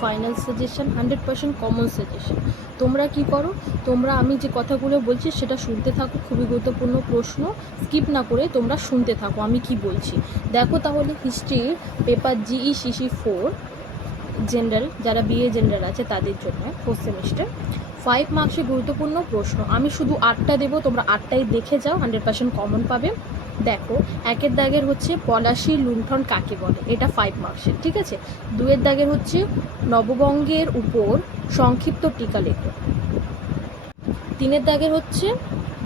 Final suggestion, 100% common suggestion. তোমরা কি করো, তোমরা আমি যে কথাগুলো বলছি সেটা শুনতে থাকো, খুবই গুরুত্বপূর্ণ প্রশ্ন, স্কিপ না করে তোমরা শুনতে থাকো আমি কি বলছি। দেখো তাহলে হিস্ট্রির পেপার জিই সিসি 4 জেন্ডার, যারা বিএ জেন্ডার আছে তাদের জন্য 4th সেমিস্টার 5 মার্কসের গুরুত্বপূর্ণ প্রশ্ন। আমি শুধু 8টা দেবো, তোমরা 8টাই দেখে যাও, 100% কমন পাবে। দেখো, 1-এর দাগের হচ্ছে পলাশীর লুণ্ঠন কাকে বলে, এটা 5 মার্কসের, ঠিক আছে। 2-এর দাগের হচ্ছে নববঙ্গের উপর সংক্ষিপ্ত টিকা লেখো। 3-এর দাগের হচ্ছে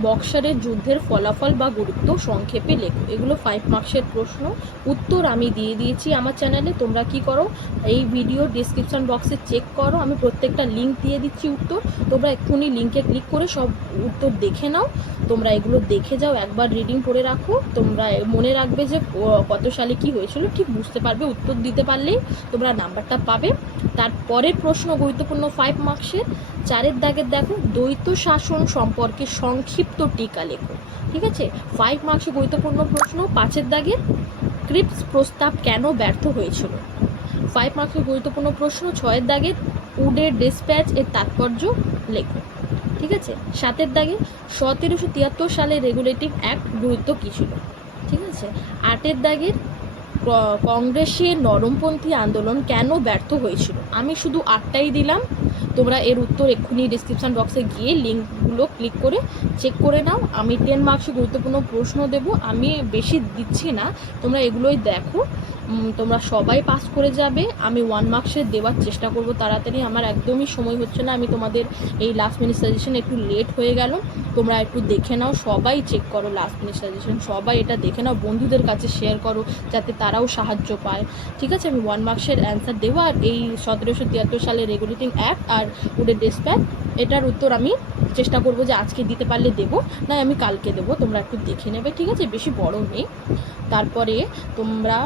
বক্সারের যুদ্ধের ফলাফল বা গুরুত্ব সংক্ষেপে লেখো। এগুলো 5 মার্কসের প্রশ্ন। উত্তর আমি দিয়ে দিয়েছি আমার চ্যানেলে, তোমরা কি করো, এই ভিডিও ডিসক্রিপশন বক্সে চেক করো, আমি প্রত্যেকটা লিঙ্ক দিয়ে দিচ্ছি উত্তর। তোমরা এক্ষুনি লিঙ্কে ক্লিক করে সব উত্তর দেখে নাও। তোমরা এগুলো দেখে যাও, একবার রিডিং করে রাখো। তোমরা মনে রাখবে যে কত সালে কি হয়েছিল, ঠিক বুঝতে পারবে। উত্তর দিতে পারলেই তোমরা নাম্বারটা পাবে। তারপরের প্রশ্ন গুরুত্বপূর্ণ 5 মার্কসের। 4-এর দাগের দেখো, দ্বৈত শাসন সম্পর্কে সংক্ষিপ্ত টিকা লেখো, ঠিক আছে। 5 মার্কসে গুরুত্বপূর্ণ প্রশ্ন। 5-এর দাগের ক্রিপস প্রস্তাব কেন ব্যর্থ হয়েছিল, 5 মার্কসের গুরুত্বপূর্ণ প্রশ্ন। 6-এর দাগের উডের ডিসপ্যাচ এর তাৎপর্য লেখো, ঠিক আছে। 7-এর দাগে 1773 সালে রেগুলেটিং অ্যাক্ট গুরুত্ব কী ছিল, ঠিক আছে। 8-এর দাগের কংগ্রেসের নরমপন্থী আন্দোলন কেন ব্যর্থ হয়েছিল। আমি শুধু 8টাই দিলাম, তোমরা এর উত্তর এক্ষুনি ডিসক্রিপশান বক্সে গিয়ে লিঙ্কগুলো ক্লিক করে চেক করে নাও। আমি 10 মার্কসে গুরুত্বপূর্ণ প্রশ্ন দেব, আমি বেশি দিচ্ছি না, তোমরা এগুলোই দেখো। তোমরা সবাই পাস করে যাবে। আমি 1 মার্কসের দেওয়ার চেষ্টা করব তাড়াতাড়ি, আমার একদমই সময় হচ্ছে না। আমি তোমাদের এই লাস্ট মিনিট সাজেশন একটু লেট হয়ে গেল, তোমরা একটু দেখে নাও, সবাই চেক করো লাস্ট মিনিট সাজেশন, সবাই এটা দেখে নাও, বন্ধুদের কাছে শেয়ার করো যাতে তারাও সাহায্য পায়, ঠিক আছে। আমি 1 মার্কসের অ্যান্সার দেবো, আর এই 1773 সালে রেগুলেটিং অ্যাক্ট আর উডের ডিসপ্যাচ, এটার উত্তর আমি চেষ্টা করব যে আজকে দিতে পারলে দেবো, না আমি কালকে দেবো, তোমরা একটু দেখে নেবে, ঠিক আছে, বেশি বড় নেই। তারপরে তোমরা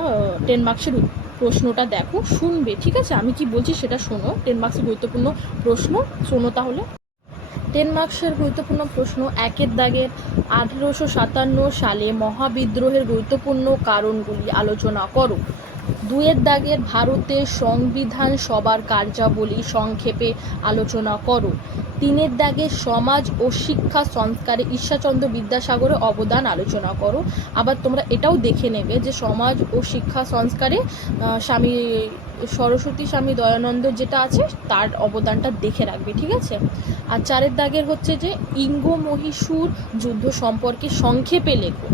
10 মার্কসের প্রশ্নটা দেখো, শুনবে, ঠিক আছে, আমি কি বলছি সেটা শোনো। 10 মার্কসের গুরুত্বপূর্ণ প্রশ্ন শোনো তাহলে। 10 মার্কসের গুরুত্বপূর্ণ প্রশ্ন। 1-এর দাগের 1857 সালে মহাবিদ্রোহের গুরুত্বপূর্ণ কারণগুলি আলোচনা করো। 2-এর দাগের ভারতের সংবিধান সভার কার্যাবলী সংক্ষেপে আলোচনা করো। 3-এর দাগে সমাজ ও শিক্ষা সংস্কারে ঈশ্বরচন্দ্র বিদ্যাসাগরের অবদান আলোচনা করো। আবার তোমরা এটাও দেখে নেবে যে সমাজ ও শিক্ষা সংস্কারে স্বামী সরস্বতী স্বামী দয়ানন্দ যেটা আছে তার অবদানটা দেখে রাখবে, ঠিক আছে। আর 4-এর দাগের হচ্ছে যে ইঙ্গ মহীশূর যুদ্ধ সম্পর্কে সংক্ষেপে লেখো।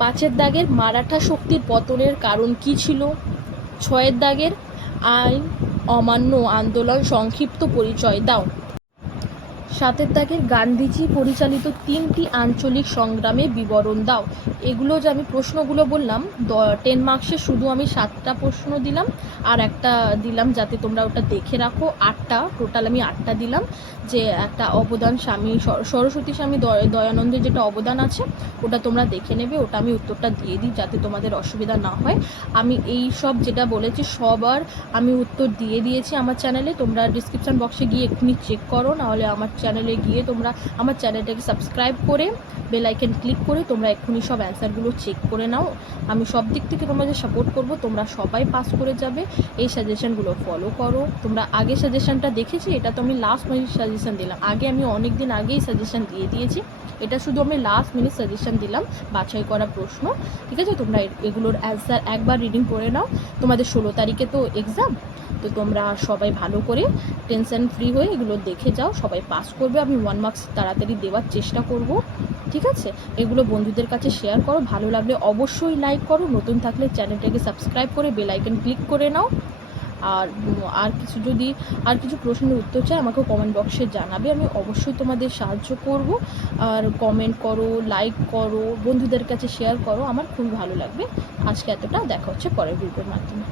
5-এর দাগের মারাঠা শক্তির পতনের কারণ কী ছিল। 6-এর দাগের আইন অমান্য আন্দোলন সংক্ষিপ্ত পরিচয় দাও। 7-এর দাগের গান্ধীজি পরিচালিত 3টি আঞ্চলিক সংগ্রামে বিবরণ দাও। এগুলো যে আমি প্রশ্নগুলো বললাম 10 মার্কসে, শুধু আমি 7টা প্রশ্ন দিলাম, আর একটা দিলাম যাতে তোমরা ওটা দেখে রাখো। 8টা টোটাল, আমি 8টা দিলাম, যে একটা অবদান স্বামী সরস্বতী স্বামী দয়ানন্দের যেটা অবদান আছে ওটা তোমরা দেখে নেবে, ওটা আমি উত্তরটা দিয়ে দিই যাতে তোমাদের অসুবিধা না হয়। আমি এই সব যেটা বলেছি সবার আমি উত্তর দিয়ে দিয়েছি আমার চ্যানেলে, তোমরা ডিসক্রিপশান বক্সে গিয়ে এক্ষুনি চেক করো, নাহলে আমার চ্যানেলে গিয়ে তোমরা আমার চ্যানেলটাকে সাবস্ক্রাইব করে বেল আইকন ক্লিক করে তোমরা এক্ষুনি সব অ্যান্সারগুলো চেক করে নাও। আমি সব দিক থেকে তোমাদের সাপোর্ট করব, তোমরা সবাই পাস করে যাবে। এই সাজেশনগুলো ফলো করো। তোমরা আগে সাজেশনটা দেখেছি, এটা তো আমি লাস্ট মিনিট সাজেশন দিলাম, আগে আমি অনেক দিন আগেই সাজেশন দিয়ে দিয়েছি, এটা শুধু আমি লাস্ট মিনিট সাজেশন দিলাম, বাছাই করা প্রশ্ন, ঠিক আছে। তোমরা এগুলোর অ্যান্সার একবার রিডিং করে নাও। তোমাদের 16 তারিখে তো এক্সাম, তো তোমরা সবাই ভালো করে টেনশন ফ্রি হয়ে এগুলো দেখে যাও, সবাই পাস করবে। আমি 1 মার্কস তাড়াতাড়ি দেওয়ার চেষ্টা করব, ঠিক আছে। এগুলো বন্ধুদের কাছে শেয়ার করো, ভালো লাগলে অবশ্যই লাইক করো, নতুন থাকলে চ্যানেলটাকে সাবস্ক্রাইব করে বেল আইকন ক্লিক করে নাও। আর কিছু প্রশ্নের উত্তর চাই আমাকে কমেন্ট বক্সে জানাবে, আমি অবশ্যই তোমাদের সাহায্য করব। আর কমেন্ট করো, লাইক করো, বন্ধুদের কাছে শেয়ার করো, আমার খুব ভালো লাগবে। আজকে এতটা, দেখা হচ্ছে পরের ভিডিওর মাধ্যমে।